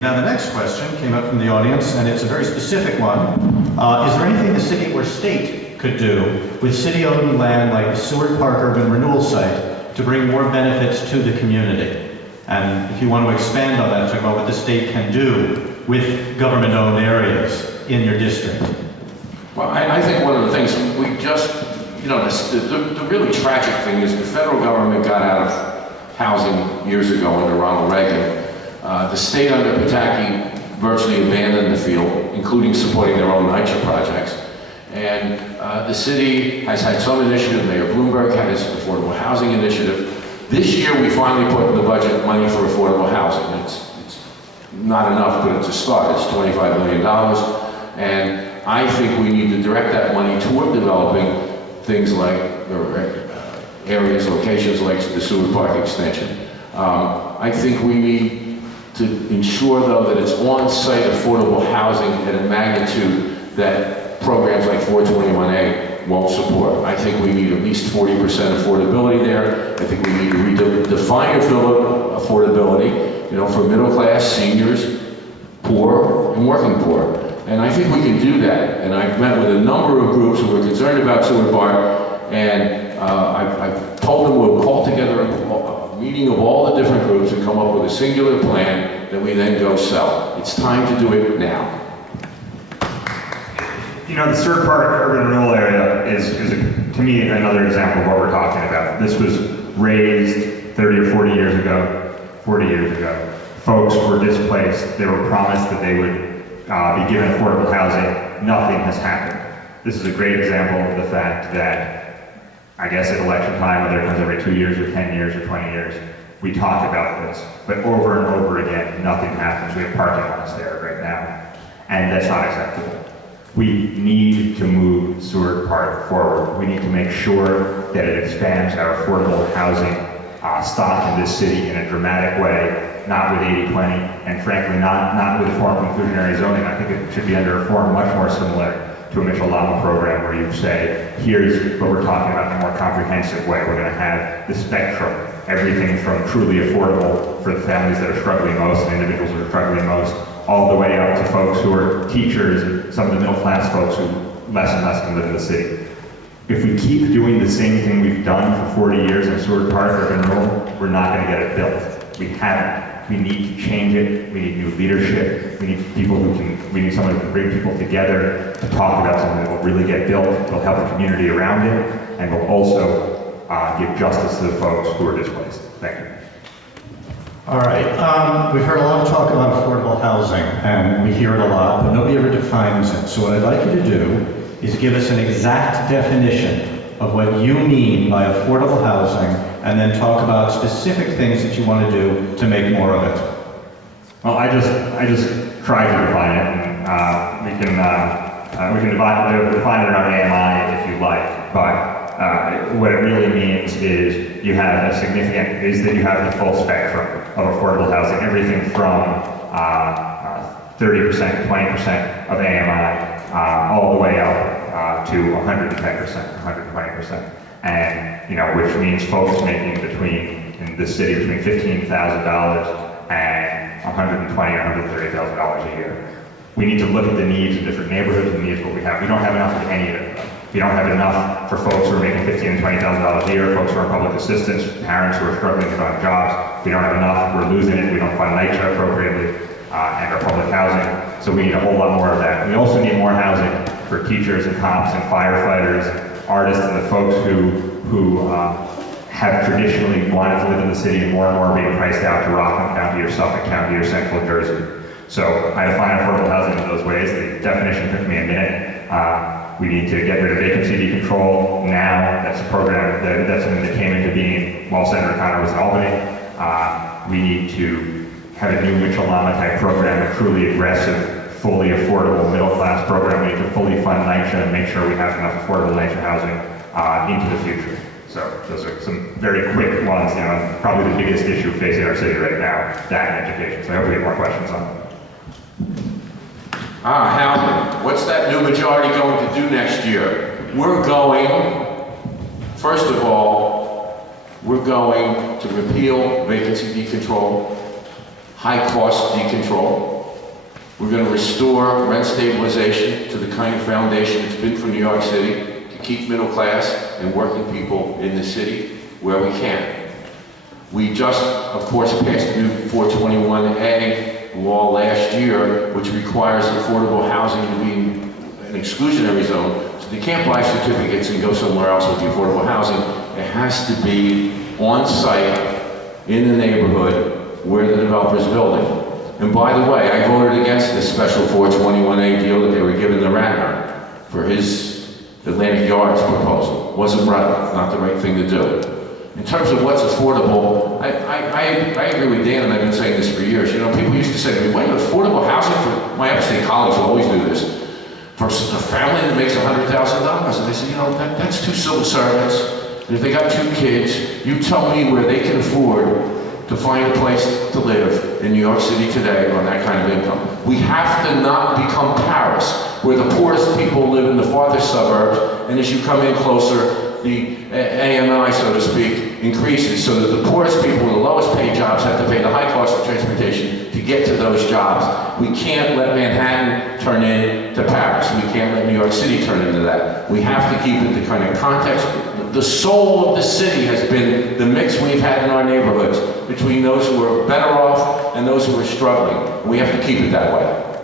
Now the next question came up from the audience, and it's a very specific one. Is there anything the city or state could do with city-owned land like the Seward Park Urban Renewal Site to bring more benefits to the community? And if you want to expand on that, talk about what the state can do with government-owned areas in your district. Well, I think one of the things we just, the really tragic thing is the federal government got out of housing years ago under Ronald Reagan. The state under Pataki virtually abandoned the field, including supporting their own NYCHA projects. And the city has had some initiative. Mayor Bloomberg had his affordable housing initiative. This year we finally put in the budget money for affordable housing. It's not enough, but it's a start. It's $25 million. And I think we need to direct that money toward developing things like areas, locations like the Seward Park extension. I think we need to ensure, though, that it's on-site affordable housing at a magnitude that programs like 421A won't support. I think we need at least 40% affordability there. I think we need to redefine affordability, for middle class, seniors, poor, and working poor. And I think we can do that. And I've met with a number of groups who are concerned about Seward Park, and I've told them we'll call together a meeting of all the different groups and come up with a singular plan that we then go sell. It's time to do it now. The Seward Park urban renewal area is to me, another example of what we're talking about. This was raised 30 or 40 years ago, 40 years ago. Folks were displaced. They were promised that they would be given affordable housing. Nothing has happened. This is a great example of the fact that, I guess at election time, whether it comes every 2 years or 10 years or 20 years, we talk about this, but over and over again, nothing happens. We have parking lots there right now, and that's not acceptable. We need to move Seward Park forward. We need to make sure that it expands our affordable housing stock in this city in a dramatic way, not with 80-20, and frankly, not with a form of inclusionary zoning. I think it should be under a form much more similar to a Mitchell-Lama program where you say, here's what we're talking about in a more comprehensive way. We're going to have the spectrum, everything from truly affordable for the families that are struggling most and individuals that are struggling most, all the way up to folks who are teachers and some of the middle-class folks who less and less can live in the city. If we keep doing the same thing we've done for 40 years in Seward Park urban renewal, we're not going to get it built. We haven't. We need to change it. We need new leadership. We need people we need someone who can bring people together to talk about something that will really get built, will help the community around it, and will also give justice to the folks who are displaced. Thank you. All right, we've heard a lot of talk about affordable housing, and we hear it a lot, but nobody ever defines it. So what I'd like you to do is give us an exact definition of what you mean by affordable housing, and then talk about specific things that you want to do to make more of it. Well, I just tried to define it, and we can define it around AMI if you like, but what it really means is you have you have the full spectrum of affordable housing, everything from 30%, 20% of AMI, all the way up to 110%, 120%. And, which means folks making in this city, between $15,000 and $120,000 or $130,000 a year. We need to look at the needs of different neighborhoods and the needs of what we have. We don't have enough of any of it. We don't have enough for folks who are making $15,000 and $20,000 a year, folks who are public assistants, parents who are struggling to find jobs. We don't have enough, we're losing it, we don't fund NYCHA appropriately, and our public housing. So we need a whole lot more of that. We also need more housing for teachers and cops and firefighters, artists, and the folks who have traditionally wanted to live in the city, and more are being priced out to Rockland County or Suffolk County or Central Jersey. So I define affordable housing in those ways. The definition took me a minute. We need to get rid of vacancy decontrol now. That's a program that's something that came into being while Senator Connor was in Albany. We need to have a new Mitchell-Lama type program, a truly aggressive, fully affordable middle-class program. We need to fully fund NYCHA and make sure we have enough affordable NYCHA housing into the future. So those are some very quick ones, probably the biggest issue facing our city right now, that and education. So I hope we have more questions on that. Housing. What's that new majority going to do next year? First of all, we're going to repeal vacancy decontrol. high-cost decontrol. We're going to restore rent stabilization to the kind of foundation it's been for New York City to keep middle class and working people in the city where we can. We just, of course, passed a new 421A law last year, which requires affordable housing to be an exclusionary zone. So they can't buy certificates and go somewhere else with the affordable housing. It has to be on site in the neighborhood where the developer's building. And by the way, I voted against this special 421A deal that they were giving the Ratner for his Atlantic Yards proposal. Wasn't right, not the right thing to do. In terms of what's affordable, I agree with Dan, and I've been saying this for years. You know, people used to say to me, wait, affordable housing for, my upstate colleagues will always do this, for a family that makes $100,000. And I said, you know, that's two civil servants. And if they got 2 kids, you tell me where they can afford to find a place to live in New York City today on that kind of income. We have to not become Paris, where the poorest people live in the farthest suburbs, and as you come in closer, the AMI, so to speak, increases so that the poorest people with the lowest paid jobs have to pay the high cost of transportation to get to those jobs. We can't let Manhattan turn into Paris. We can't let New York City turn into that. We have to keep it the kind of context. The soul of the city has been the mix we've had in our neighborhoods between those who are better off and those who are struggling. We have to keep it that way.